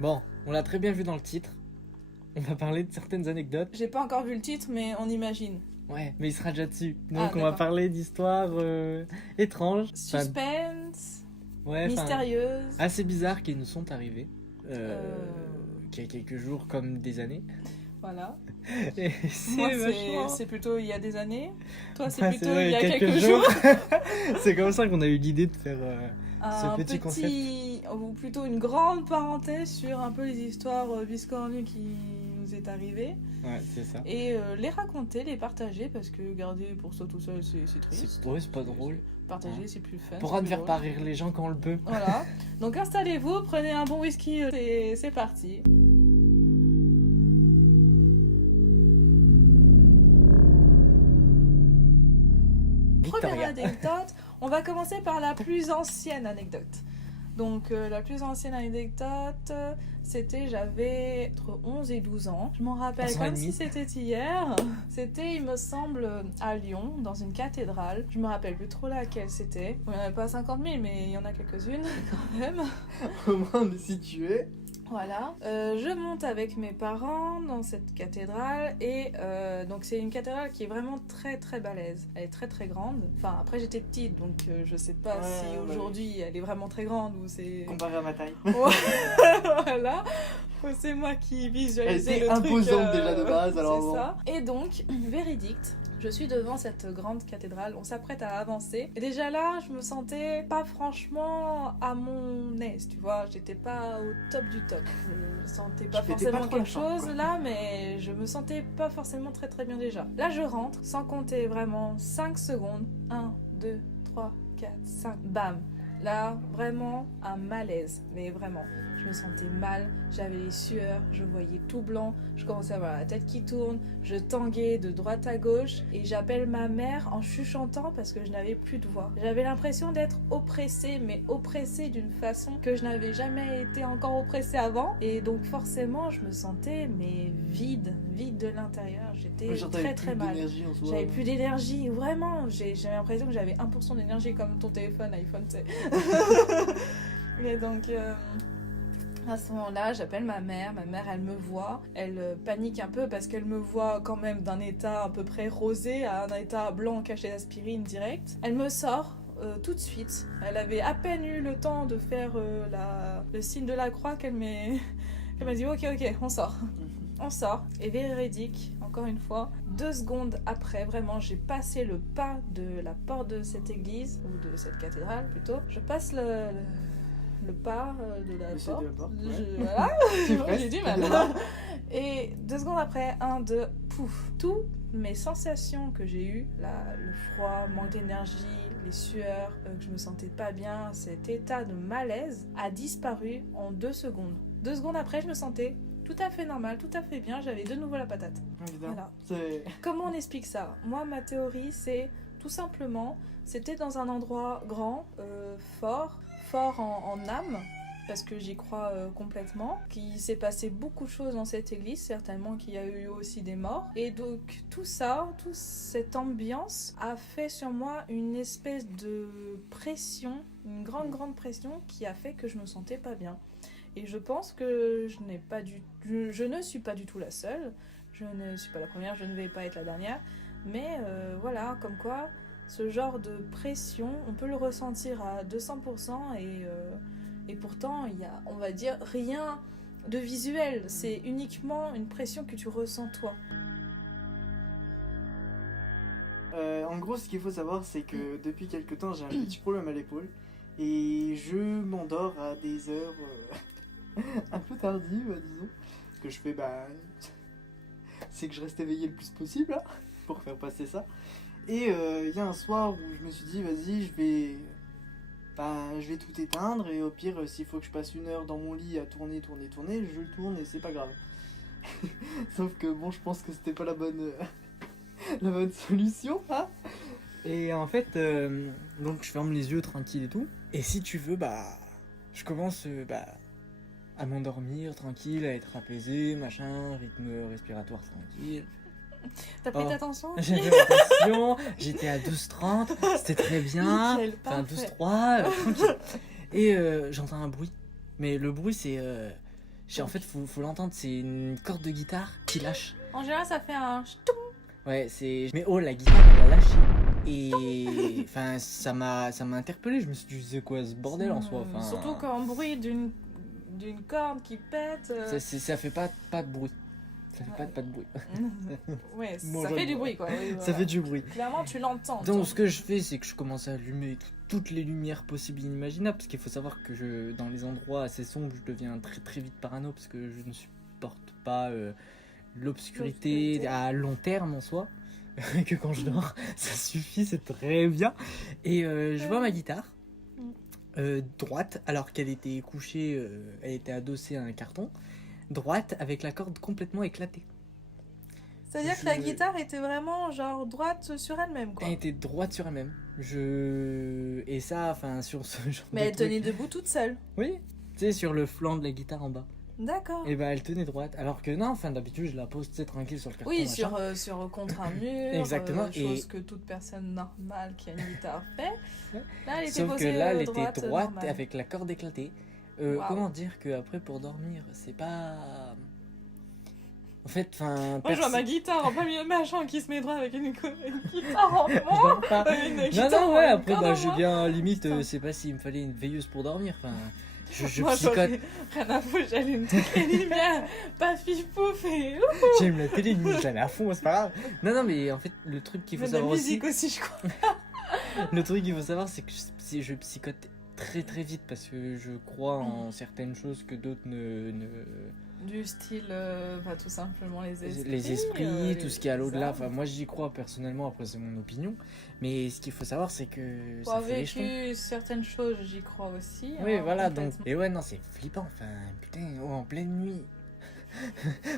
Bon, on l'a très bien vu dans le titre. On va parler de certaines anecdotes. J'ai pas encore vu le titre, mais on imagine. Ouais, mais il sera déjà dessus. Donc Ah, on va d'accord. parler d'histoires étranges. Enfin, Suspense, ouais, mystérieuse. assez bizarres qui nous sont arrivées. Qui a quelques jours comme des années. Voilà. Et Moi, vachement- c'est plutôt il y a des années. Toi, c'est Ouais, plutôt vrai, il y a quelques jours. C'est comme ça qu'on a eu l'idée de faire Un petit concept. ou plutôt une grande parenthèse sur un peu les histoires biscornues qui nous est arrivées. Ouais, c'est ça. Et les raconter, les partager, parce que garder pour soi tout seul, c'est triste. C'est pas drôle. Partager, Ouais. c'est plus fun. Pourra c'est ne plus faire drôle. pas rire les gens quand on le peut. Voilà. Donc installez-vous, prenez un bon whisky, c'est parti. Première Victoria. anecdote, on va commencer par la plus ancienne anecdote. Donc la plus ancienne anecdote, c'était j'avais entre 11 et 12 ans. Je m'en rappelle 11 ans et comme demi. si c'était hier. C'était, il me semble, à Lyon, dans une cathédrale. Je me rappelle plus trop laquelle c'était. Bon, il n'y en a pas 50 000, mais il y en a quelques-unes quand même. Au moins on est situé. Voilà. Je monte avec mes parents dans cette cathédrale et donc c'est une cathédrale qui est vraiment très très balèze. Elle est très très grande. Enfin après j'étais petite donc je sais pas Ouais, si ouais. aujourd'hui elle est vraiment très grande ou c'est... Comparé à ma taille. Voilà. C'est moi qui visualisais Elle était le truc. imposante déjà de base, alors c'est bon. ça. Et donc, véridique, je suis devant cette grande cathédrale, on s'apprête à avancer. Et déjà là, je me sentais pas franchement à mon aise, tu vois. J'étais pas au top du top. Je sentais pas Tu pétais forcément pas trop quelque la forme, chose quoi. là, mais je me sentais pas forcément très très bien déjà. Là, je rentre, sans compter vraiment 5 secondes. 1, 2, 3, 4, 5. Bam! Là, vraiment, un malaise. Mais vraiment, je me sentais mal, j'avais les sueurs, je voyais tout blanc, je commençais à avoir la tête qui tourne, je tanguais de droite à gauche et j'appelle ma mère en chuchotant parce que je n'avais plus de voix. J'avais l'impression d'être oppressée, mais oppressée d'une façon que je n'avais jamais été encore oppressée avant. Et donc forcément, je me sentais mais vide de l'intérieur. J'étais très très mal. J'avais plus d'énergie, vraiment. J'avais l'impression que j'avais 1% d'énergie comme ton téléphone iPhone, tu sais. Et donc, à ce moment-là, j'appelle ma mère elle me voit, elle panique un peu parce qu'elle me voit quand même d'un état à peu près rosé à un état blanc caché d'aspirine direct. Elle me sort tout de suite. Elle avait à peine eu le temps de faire le signe de la croix qu'elle m'a dit ok, on sort. On sort, et véridique, encore une fois, 2 secondes après, vraiment, j'ai passé le pas de la porte de cette église, ou de cette cathédrale plutôt. Je passe le pas de la porte. De la porte, ouais. Voilà, C'est presque, j'ai du mal. Et 2 secondes après, 1, 2, pouf. Toutes mes sensations que j'ai eues, le froid, manque d'énergie, les sueurs, que je me sentais pas bien, cet état de malaise a disparu en 2 secondes. 2 secondes après, je me sentais tout à fait normal, tout à fait bien, j'avais de nouveau la patate. Voilà. Comment on explique ça? Moi, ma théorie, c'est tout simplement, c'était dans un endroit grand, fort en âme, parce que j'y crois complètement, qu'il s'est passé beaucoup de choses dans cette église, certainement qu'il y a eu aussi des morts. Et donc tout ça, toute cette ambiance a fait sur moi une espèce de pression, une grande pression qui a fait que je me sentais pas bien. Et je pense que je ne suis pas du tout la seule, je ne suis pas la première, je ne vais pas être la dernière, mais voilà, comme quoi, ce genre de pression, on peut le ressentir à 200% et pourtant, il y a, on va dire, rien de visuel, c'est uniquement une pression que tu ressens toi. En gros, ce qu'il faut savoir, c'est que depuis quelque temps, j'ai un petit problème à l'épaule et je m'endors à des heures un peu tardives, disons. Ce que je fais, c'est que je reste éveillé le plus possible hein, pour faire passer ça. Et il y a un soir où je me suis dit, vas-y, je vais tout éteindre et au pire, s'il faut que je passe 1 heure dans mon lit à tourner, je tourne et c'est pas grave. Sauf que bon, je pense que c'était pas la bonne solution, hein. Et en fait, donc je ferme les yeux tranquille et tout. Et si tu veux, je commence à m'endormir tranquille, à être apaisé, machin, rythme respiratoire tranquille. T'as pris ta tension? J'avais l'attention, j'étais à 12,30, c'était très bien. Nickel, Enfin, parfait. 12,3, tranquille. Et j'entends un bruit. Mais le bruit, c'est... En fait, faut l'entendre, c'est une corde de guitare qui lâche. En général, ça fait un ch'toum. Ouais, c'est. Mais oh, la guitare, elle a lâché. Et. Enfin, ça m'a interpellé. Je me suis dit, c'est quoi ce bordel en soi enfin, Surtout qu'un bruit d'une corde qui pète. Ça fait pas de bruit. Ça fait pas de bruit. Ouais, Bon, ça fait du bruit quoi. Oui, Ça voilà. fait du bruit. Clairement, tu l'entends. Donc, ce que je fais, c'est que je commence à allumer toutes les lumières possibles et inimaginables. Parce qu'il faut savoir que dans les endroits assez sombres, je deviens très très vite parano. Parce que je ne supporte pas l'obscurité à long terme en soi. Que quand je dors, ça suffit, c'est très bien. Et je vois ma guitare. Droite, alors qu'elle était couchée, elle était adossée à un carton. Droite, avec la corde complètement éclatée. C'est-à-dire que la guitare était vraiment genre droite sur elle-même quoi. Elle était droite sur elle-même. Et ça, enfin, sur ce genre Mais de elle truc- tenait debout toute seule. Oui, tu sais, sur le flanc de la guitare en bas. D'accord. Et bah, elle tenait droite. Alors que non, enfin, d'habitude, je la pose, tu sais, tranquille sur le carton. Oui, machin. contre un mur. Exactement, Chose et- que toute personne normale qui a une guitare fait. Ouais. Là, elle était Sauf que posée là, elle était droite normale. avec la corde éclatée. Waouh. Comment dire que après pour dormir, c'est pas. En fait, enfin. Moi, je vois ma guitare en plein milieu de ma chambre qui se met droit avec une guitare en Je moins. dors pas. Une Non, guitare non, ouais, en après, corde bah, en j'ai moins. bien, limite, Putain. c'est pas s'il me fallait une veilleuse pour dormir. Enfin, je Moi, j'en psychote. ai rien à foutre, j'allume toutes les lumières, pas fif pouf et J'aime la télé, limite, j'allais à fond, c'est pas grave. Non, mais en fait, le truc qu'il faut de la savoir musique aussi. aussi, je crois. Le truc qu'il faut savoir, c'est que je psychote très très vite parce que je crois en certaines choses que d'autres ne... Du style, tout simplement les esprits. Les esprits, tout les ce qui est à l'au-delà. âmes. Enfin, moi j'y crois personnellement, après c'est mon opinion. Mais ce qu'il faut savoir, c'est que Pour ça avoir fait les jetons. vécu certaines choses, j'y crois aussi. Oui, hein, voilà, donc. complètement. Et ouais, non, c'est flippant. Enfin, putain, oh, en pleine nuit.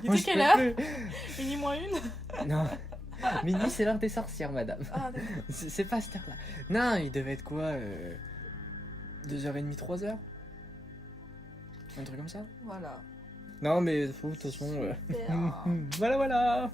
Il Moi, était je quelle peux heure plus. Une moins une. Non. Minuit, c'est l'heure des sorcières, madame. Ah, d'accord. C'est pas cette heure-là. Non, il devait être quoi 2h30, 3h Un truc comme ça. Voilà. Non, mais de toute façon. Super. Voilà, voilà.